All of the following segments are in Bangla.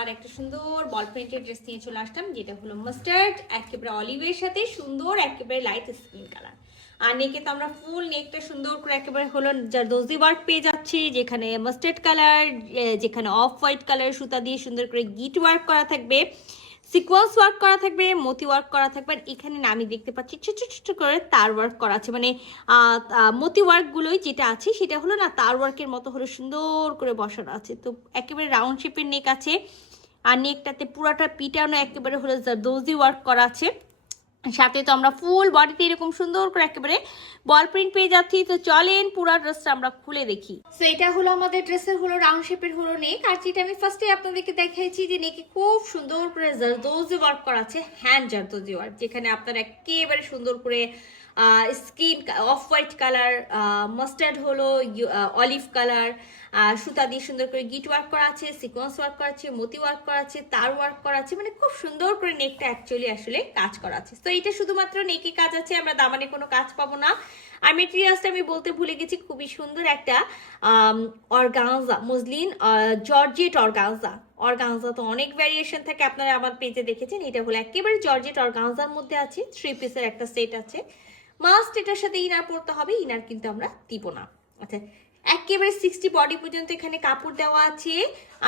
আর একটা সুন্দর বল প্রিন্টের ড্রেস নিয়ে চলে আসলাম, যেটা হলো মাস্টার্ড একেবারে অলিভের সাথে সুন্দর, একেবারে লাইট স্কিন কালার আর নেকে তো আমরা ফুল নেকটা সুন্দর করে একেবারে হলো যার দোজি ওয়ার্ক পেয়ে যাচ্ছি, যেখানে মাস্টার্ড কালার যেখানে অফ হোয়াইট কালার সুতা দিয়ে সুন্দর করে গিট ওয়ার্ক করা থাকবে। সিকোয়েন্স ওয়ার্ক করা থাকবে মতি ওয়ার্ক করা থাকবে আর এখানে আমি দেখতে পাচ্ছি ছোট ছোট করে তার ওয়ার্ক করা আছে। মানে মতি ওয়ার্কগুলোই যেটা আছে, সেটা হলো না তার ওয়ার্কের মতো হলো সুন্দর করে বসানো আছে। তো একেবারে রাউন্ড শেপের নেক আছে, আর নেকটাতে পুরাটা পিটানো একেবারে হলো জারদৌজি ওয়ার্ক করা আছে। সাথে তো আমরা ফুল বডিতে এরকম সুন্দর করে একেবারে বল প্রিন্ট পেয়ে যাচ্ছি। তো চলেন পুরো ড্রেসটা আমরা খুলে দেখি। তো এটা হলো আমাদের ড্রেসের হলো রাউন্ড শেপের হলো নেক আর যেটা আমি ফার্স্টে আপনাদেরকে দেখাইছি যে নেকে খুব সুন্দর করে জারদোজি ওয়ার্ক করা আছে হ্যান্ড জারদোজি ওয়ার্ক যেখানে আপনারা একেবারে সুন্দর করে skin off white colour mustard হলো অলিভ কালার সুতা দিয়ে সুন্দর করে গিট ওয়ার্ক করা আছে সিকোয়েন্স ওয়ার্ক করা আছে মতি ওয়ার্ক করা আছে তার ওয়ার্ক করা আছে মানে খুব সুন্দর করে নেকটা অ্যাকচুয়ালি আসলে কাজ করা আছে তো এটা শুধুমাত্র নেকে কাজ আছে, আমরা দামানে কোনো কাজ পাবো না। আর মেটেরিয়ালসটা আমি বলতে ভুলে গেছি, খুবই সুন্দর একটা organza, muslin georgette organza. Organza তো অনেক ভ্যারিয়েশন থাকে, আপনারা আমার পেজে দেখেছেন, এটা হলো একেবারে জর্জেট অর্গানজার মধ্যে আছে থ্রি পিসের একটা সেট আছে। মাস্ট এটার সাথে ইনার পড়তে হবে ইনার কিন্তু আমরা দিব না। আচ্ছা একেবারে সিক্সটি বডি পর্যন্ত এখানে কাপড় দেওয়া আছে।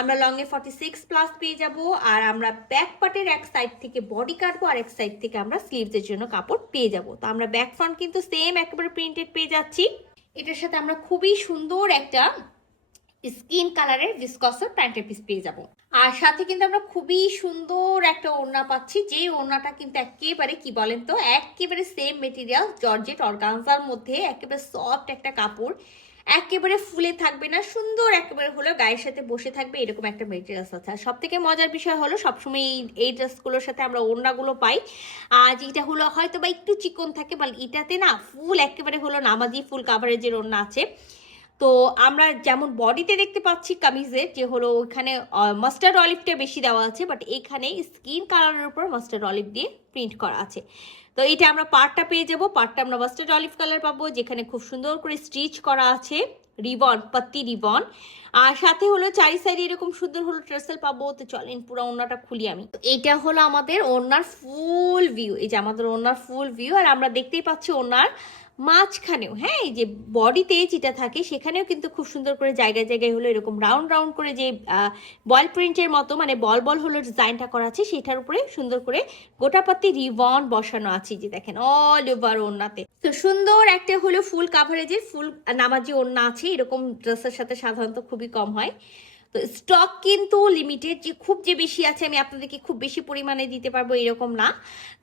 আমরা long A forty six plus পেয়ে যাব। আর আমরা ব্যাক পার্টের এক সাইড থেকে বডি কাটবো, আর এক সাইড থেকে আমরা স্লিভসের জন্য কাপড় পেয়ে যাব। তো আমরা ব্যাক ফ্রন্ট কিন্তু সেম একেবারে প্রিন্টেড পেয়ে যাচ্ছি। এটার সাথে আমরা খুবই সুন্দর একটা স্কিন কালারের ভিসকসের প্যান্টের পিস পেয়ে যাব। আর সাথে কিন্তু আমরা খুবই সুন্দর একটা ওড়না পাচ্ছি। যে ওড়নাটা কিন্তু একেবারে, কি বলেন তো? একেবারে সেম মেটেরিয়াল জর্জেট অর্গানজার মধ্যে একেবারে সফট একটা কাপড়। একেবারে ফুলে থাকবে না, সুন্দর একেবারে হলো গায়ের সাথে বসে থাকবে, এরকম একটা মেটেরিয়ালস আছে। আর সব থেকে মজার বিষয় হলো, সবসময় এই এই ড্রেসগুলোর সাথে আমরা ওড়নাগুলো পাই। আর যেটা হলো হয়তো বা একটু চিকন থাকে বা এটাতে না ফুল একেবারে হলো নামাজি ফুল কাভারেজের ওড়না আছে। তো আমরা যেমন বডিতে দেখতে পাচ্ছি কামিজে যে হলো ওইখানে মাস্টার্ড অলিভটা বেশি দেওয়া আছে বাট এখানে স্কিন কালারের উপর মাস্টার্ড অলিভ দিয়ে প্রিন্ট করা আছে। তো এটা আমরা পার্টটা পেয়ে যাব পার্টটা আমরা মাস্টার্ড অলিভ কালার পাবো, যেখানে খুব সুন্দর করে স্টিচ করা আছে। Ribbon, পাত্তি ribbon. আর সাথে হলো চারি সাইডে এরকম সুন্দর হলো ট্রেসেল পাবো। তো চলেন পুরো ওড়নাটা খুলি আমি। তো এইটা হলো আমাদের ওড়নার ফুল ভিউ এই যে আমাদের ওড়নার ফুল ভিউ আর আমরা দেখতেই পাচ্ছি ওড়নার মাঝখানেও। হ্যাঁ এই যে বডিতে যেটা থাকে, সেখানেও কিন্তু খুব সুন্দর করে জায়গায় জায়গায় হলো এরকম রাউন্ড রাউন্ড করে যে বল প্রিন্টের মতো মানে বল বল হলো ডিজাইনটা করা আছে, সেটার উপরে সুন্দর করে গোটাপাতি রিবন বসানো আছে যে দেখেন অল ওভার ওড়নাতে। তো সুন্দর একটা হলো ফুল কাভারেজের ফুল নামাজি ওড়না আছে, এরকম ড্রেসের সাথে সাধারণত খুবই কম হয়। তো স্টক কিন্তু লিমিটেড যে খুব যে বেশি আছে আমি আপনাদেরকে খুব বেশি পরিমাণে দিতে পারব এরকম না।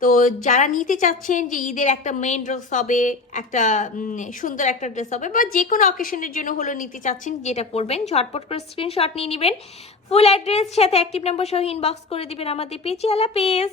তো যারা নিতে চাচ্ছেন যে ঈদের একটা মেন ড্রেস হবে, একটা সুন্দর একটা ড্রেস হবে, বা যে কোনো অকেশনের জন্য হলো নিতে চাচ্ছেন, যেটা করবেন, ঝটপট করে স্ক্রিনশট নিয়ে নেবেন। ফুল অ্যাড্রেস সাথে অ্যাক্টিভ নাম্বার সহ ইনবক্স করে দেবেন আমাদের পেজে আলা পেজ